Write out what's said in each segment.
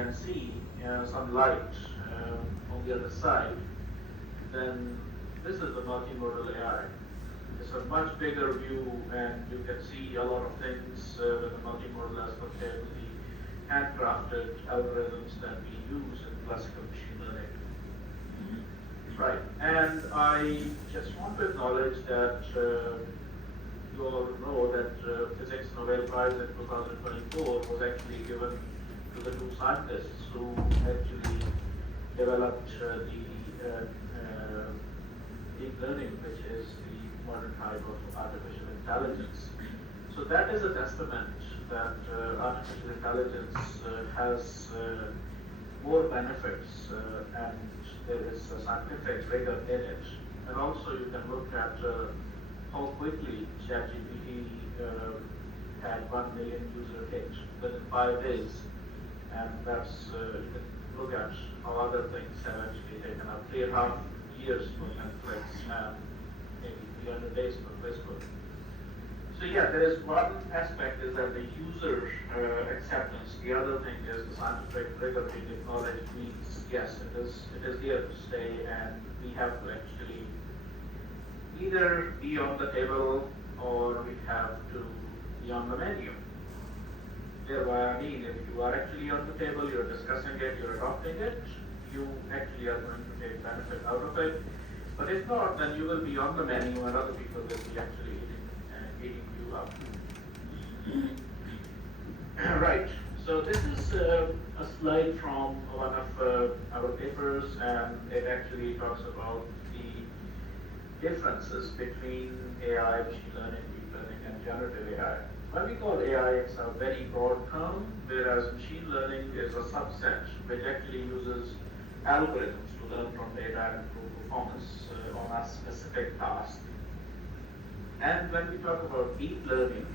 can see some light on the other side, then this is the multimodal AI. It's a much bigger view, and you can see a lot of things with the multimodal as compared to the handcrafted algorithms that we use in classical machine learning. Right, and I just want to acknowledge that you all know that Physics Nobel Prize in 2024 was actually given to the two scientists who actually developed the deep learning, which is the modern type of artificial intelligence. So that is a testament that artificial intelligence has more benefits and there is a scientific rigor in it. And also you can look at how quickly ChatGPT had 1 million user hit within 5 days. And that's, you can look at how other things have actually taken up 3.5 years for Netflix and maybe 300 days for Facebook. So yeah, there is one aspect is that the user acceptance. The other thing is the scientific rigor being acknowledged means yes, it is here to stay, and we have to actually either be on the table or we have to be on the menu. Thereby, I mean, if you are actually on the table, you're discussing it, you're adopting it, you actually are going to take benefit out of it. But if not, then you will be on the menu and other people will be actually eating you up. Right, so this is a slide from one of our papers, and it actually talks about the differences between AI, machine learning, deep learning, and generative AI. When we call AI, it's a very broad term, whereas machine learning is a subset which actually uses algorithms to learn from data and improve performance on a specific task. And when we talk about deep learning,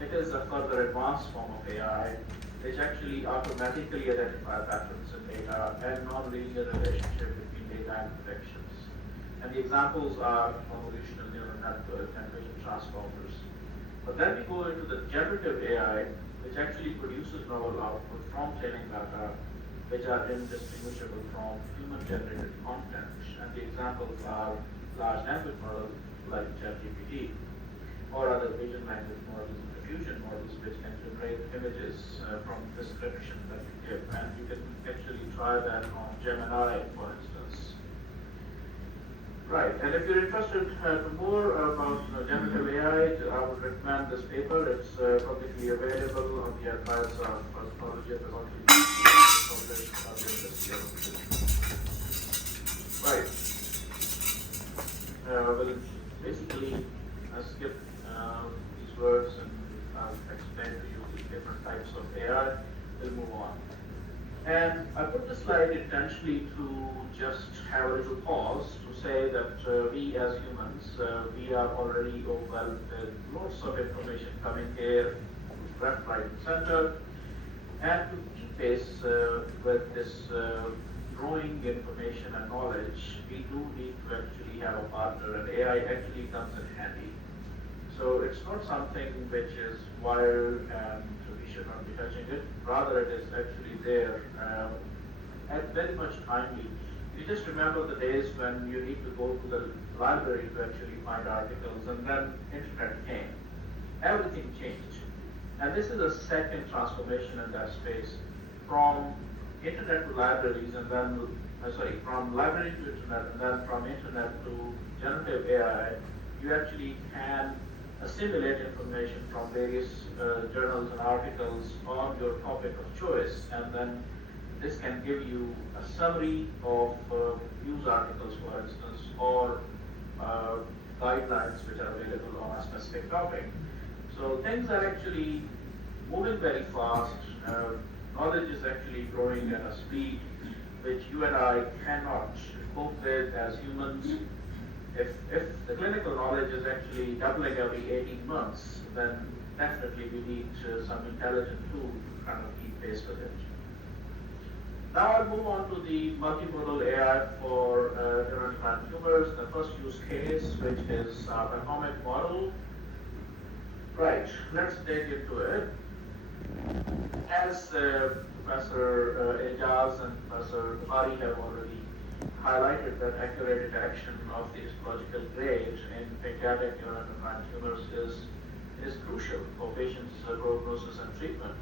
it is a further advanced form of AI which actually automatically identifies patterns in data and non-linear relationship between data and predictions. And the examples are convolutional neural network and vision transformers. But then we go into the generative AI, which actually produces novel output from training data, which are indistinguishable from human-generated content. And the examples are large language models like ChatGPT, or other vision language models and diffusion models, which can generate images from description that you give. And you can actually try that on Gemini, for instance. Right, and if you're interested more about generative AI, I would recommend this paper. It's publicly available on the advice of Pathological published earlier this year. Right. We'll basically skip these words and I'll explain to you the different types of AI. We'll move on. And I put this slide intentionally to just have a little pause to say that we as humans, we are already overwhelmed with lots of information coming here, left, right, and center. And to keep pace with this growing information and knowledge, we do need to actually have a partner, and AI actually comes in handy. So it's not something which is wild and we should not be touching it. Rather, it is actually there and very much timely. You just remember the days when you need to go to the library to actually find articles, and then internet came. Everything changed. And this is a second transformation in that space from internet to libraries, and then, from library to internet, and then from internet to generative AI. You actually can assimilate information from various journals and articles on your topic of choice, and then this can give you a summary of news articles, for instance, or guidelines which are available on a specific topic. So things are actually moving very fast. Knowledge is actually growing at a speed which you and I cannot cope with as humans. If the clinical knowledge is actually doubling every 18 months, then definitely we need some intelligent tool to kind of keep pace with it. Now I'll move on to the multimodal AI for neuroendocrine tumors. The first use case, which is our atomic model. Right, let's dig into it. As Professor Ejaz and Professor Bukhari have already highlighted that accurate detection of the histological grade in pancreatic neuroendocrine tumors is crucial for patients' prognosis and treatment.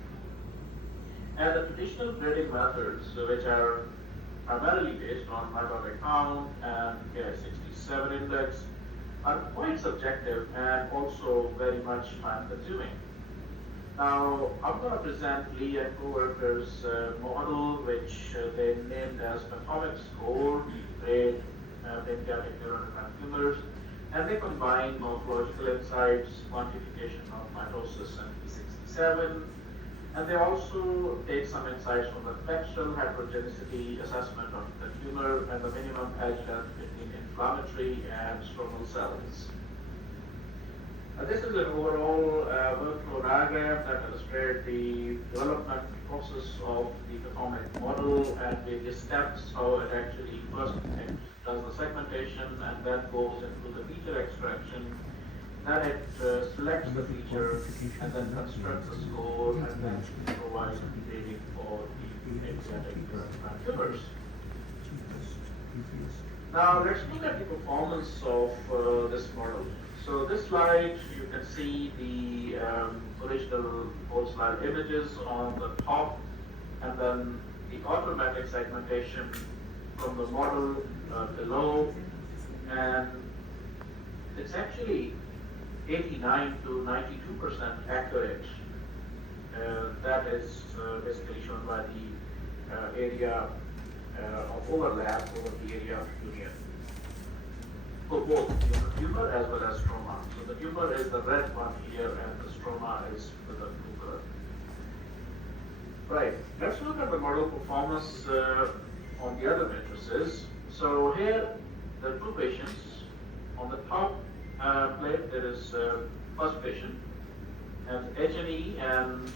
And the traditional grading methods, which are primarily based on mitotic count and Ki-67 index, are quite subjective and also very much time-consuming. Now, I'm going to present Lee and co-workers' model, which they named as Pathological score, grade pancreatic neuroendocrine tumors, and they combine morphological insights, quantification of mitosis and P67, and they also take some insights from the textural heterogeneity assessment of the tumor and the minimum edge length between inflammatory and stromal cells. This is an overall workflow diagram that illustrates the development process of the pathologic model and various steps, how it actually first does the segmentation and then goes into the feature extraction. Then it selects the feature and then constructs a score and then provides the grading for the pancreatic tumors. Now let's look at the performance of this model. So this slide, you can see the original whole slide images on the top, and then the automatic segmentation from the model below, and it's actually 89 to 92% accurate. That is basically shown by the area of overlap over the area of union for both the tumor as well as stroma. So the tumor is the red one here and the stroma is with the blue color. Right, let's look at the model performance on the other matrices. So here there are two patients. On the top plate there is first patient and H&E and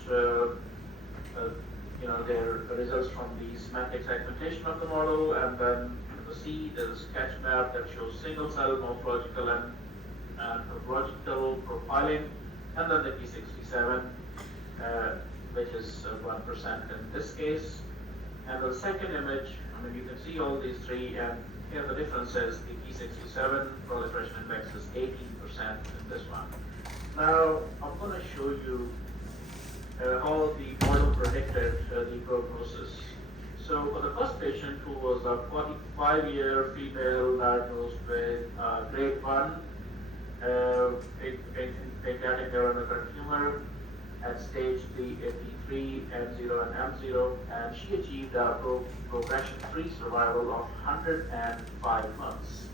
their results from the semantic segmentation of the model, and then the C, there's a sketch map that shows single cell morphological and pathological profiling, and then the P67, which is 1% in this case. And the second image, you can see all these three, and here the difference is the P67 proliferation index is 18% in this one. Now, I'm going to show you how the model predicted the prognosis. So for the first patient, who was a 45-year female diagnosed with grade 1 pancreatic neuroendocrine tumor at stage 3, M0 and M0, and she achieved a progression-free survival of 105 months.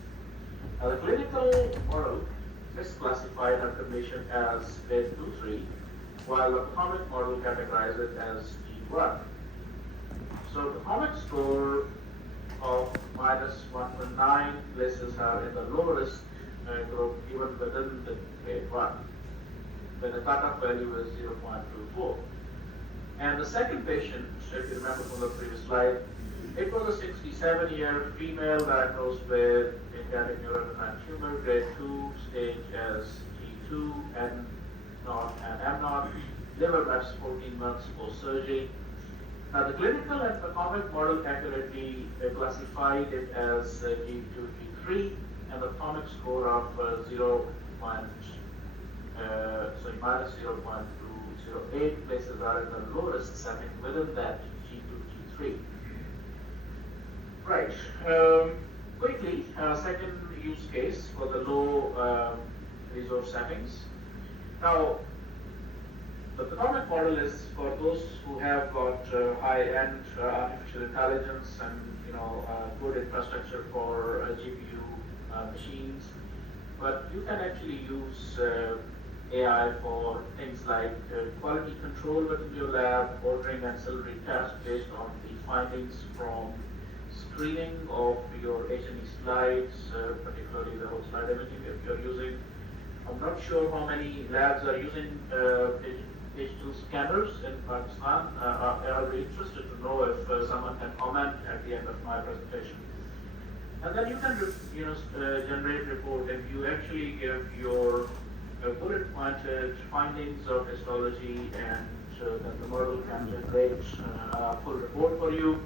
Now the clinical model misclassified her condition as grade 2-3, while the pathologic model categorized it as G1. So the pathologic score of -1.9 places her in the low risk group even within the grade 1, when the cutoff value is 0.24. And the second patient, if you remember from the previous slide, it was a 67-year female diagnosed with pancreatic neuroendocrine tumor, grade 2, stage as G2, N0 and M0, liver mets 14 months post surgery. Now the clinical and pathologic model accurately classified it as G2, G3, and the pathologic score of -0.208 places are in the low risk setting within that G2, G3. Right. Quickly, second use case for the low resource settings. Now, the pathologic model is for those who have got high-end artificial intelligence and good infrastructure for GPU machines, but you can actually use AI for things like quality control within your lab, ordering ancillary tests based on the findings from screening of your H&E slides, particularly the whole slide imaging if you're using. I'm not sure how many labs are using digital scanners in Pakistan. I'll be interested to know if someone can comment at the end of my presentation. And then you can generate report if you actually give your bullet pointed findings of histology and that the model can generate a full report for you.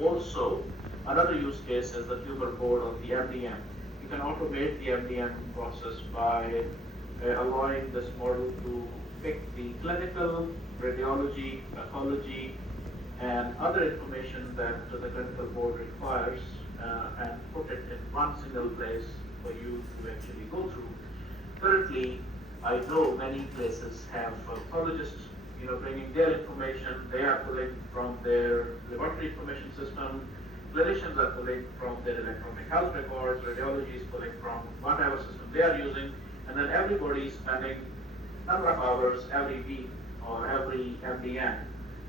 Also, another use case is the tumor board of the MDN. You can automate the MDN process by allowing this model to pick the clinical, radiology, pathology, and other information that the clinical board requires and put it in one single place for you to actually go through. Currently, I know many places have pathologists, bringing their information. They are pulling from their laboratory information system. Clinicians are pulling from their electronic health records. Radiology is pulling from whatever system they are using, and then everybody is spending a number of hours every week or every MDN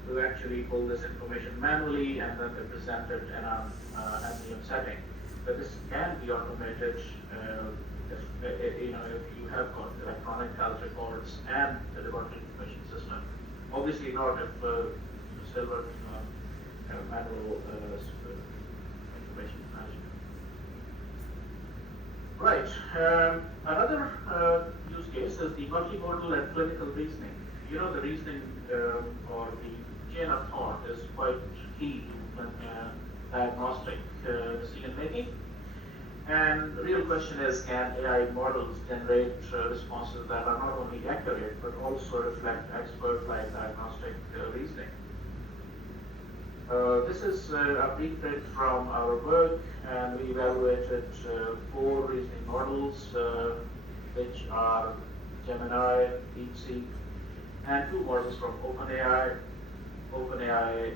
to actually pull this information manually and then they present it in an MDM setting. But this can be automated if you have got electronic health records and the laboratory information system. Obviously not if you're still working on manual information management. Right. Another use case is the multimodal and clinical reasoning. The reasoning or the chain of thought is quite key to diagnostic decision making. And the real question is, can AI models generate responses that are not only accurate but also reflect expert-like diagnostic reasoning? This is a preprint from our work, and we evaluated 4 reasoning models, which are Gemini, DeepSeek, and 2 models from OpenAI, OpenAI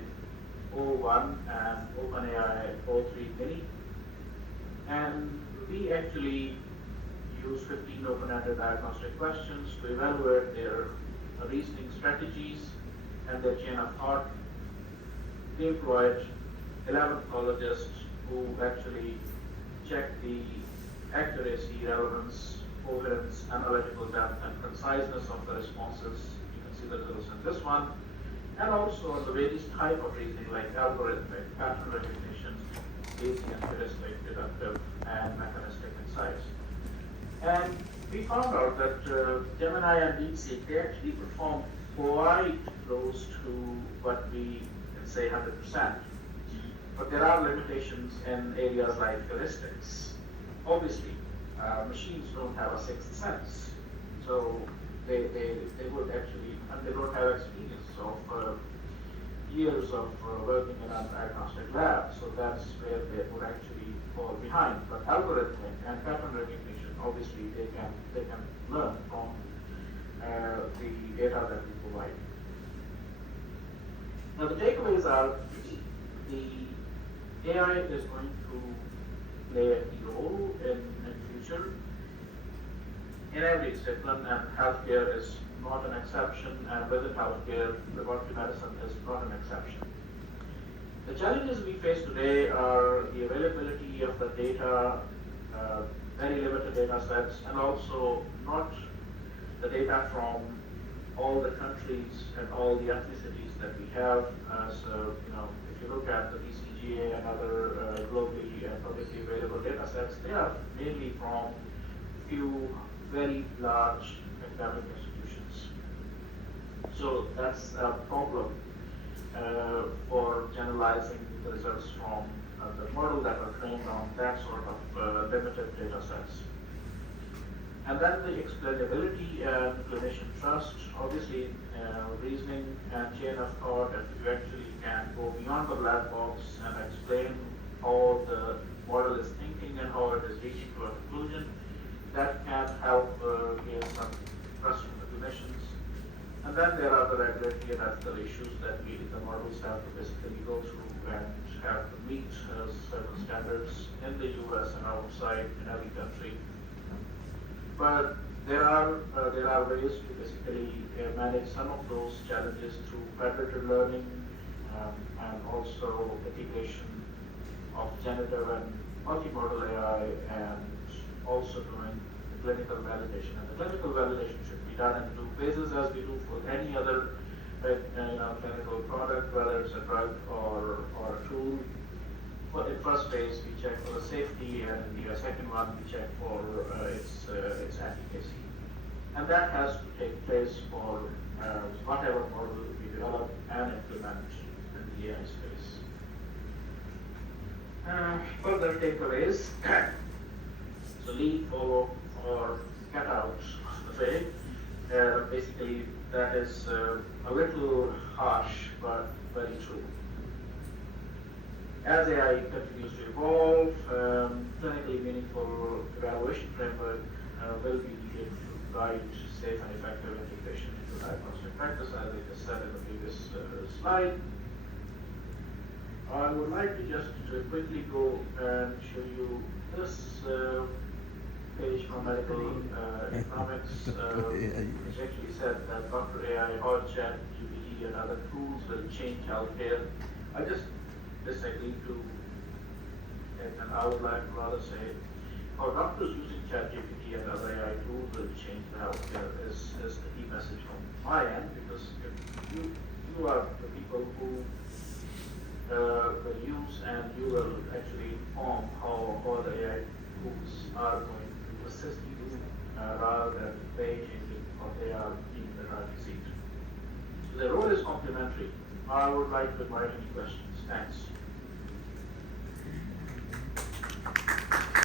O1 and OpenAI O3 Mini. And we actually use 15 open-ended diagnostic questions to evaluate their reasoning strategies and their chain of thought. We employed 11 pathologists who actually checked the accuracy, relevance, coherence, analytical depth, and conciseness of the responses. You can see the results in this one. And also on the various type of reasoning like algorithmic, pattern recognition, Bayesian, heuristic, deductive, and mechanistic insights. And we found out that Gemini and DeepSeek, they actually perform quite close to what we can say 100%. But there are limitations in areas like heuristics. Obviously, machines don't have a sixth sense. So they would actually, and they don't have experience of years of working in a diagnostic lab, so that's where they would actually fall behind. But algorithmic and pattern recognition, obviously, they can learn from the data that we provide. Now the takeaways are the AI is going to play a key role in future in every discipline, and healthcare is not an exception, and within healthcare, laboratory medicine is not an exception. The challenges we face today are the availability of the data, very limited data sets, and also not the data from all the countries and all the ethnicities that we have. So, if you look at the BCGA and other globally and publicly available data sets, they are mainly from few very large academic institutions. So that's a problem for generalizing the results from the model that are trained on that sort of limited data sets. And then the explainability and clinician trust. Obviously, reasoning and chain of thought, if you actually can go beyond the black box and explain how the model is thinking and how it is reaching to a conclusion, that can help gain some trust from the clinicians. And then there are the regulatory and ethical issues that the models have to basically go through and have to meet certain standards in the US and outside in every country. But there are ways to basically manage some of those challenges through federated learning and also integration of generative and multimodal AI, and also doing the clinical validation. And the clinical validation should be done in 2 phases, as we do for any other clinical product, whether it's a drug or a tool. For the first phase, we check for the safety, and in the second one, we check for its efficacy. And that has to take place for whatever model we develop and implement in the AI space. Further takeaways. So lead, follow, or get out of the way. Basically, that is a little harsh, but very true. As AI continues to evolve, clinically meaningful evaluation framework will be needed to guide safe and effective integration into diagnostic practice, as I just said in the previous slide. I would like to just quickly go and show you this page from medical economics, which actually said that Dr. AI or ChatGPT and other tools will change healthcare. I just disagree to it, and I would like to rather say, how doctors using ChatGPT and other AI tools will change the healthcare is the key message from my end, because if you are the people who will use and you will actually inform how the AI tools are going to assist you rather than they changing what they are in the driving seat. So the role is complementary. I would like to invite any questions. Thanks.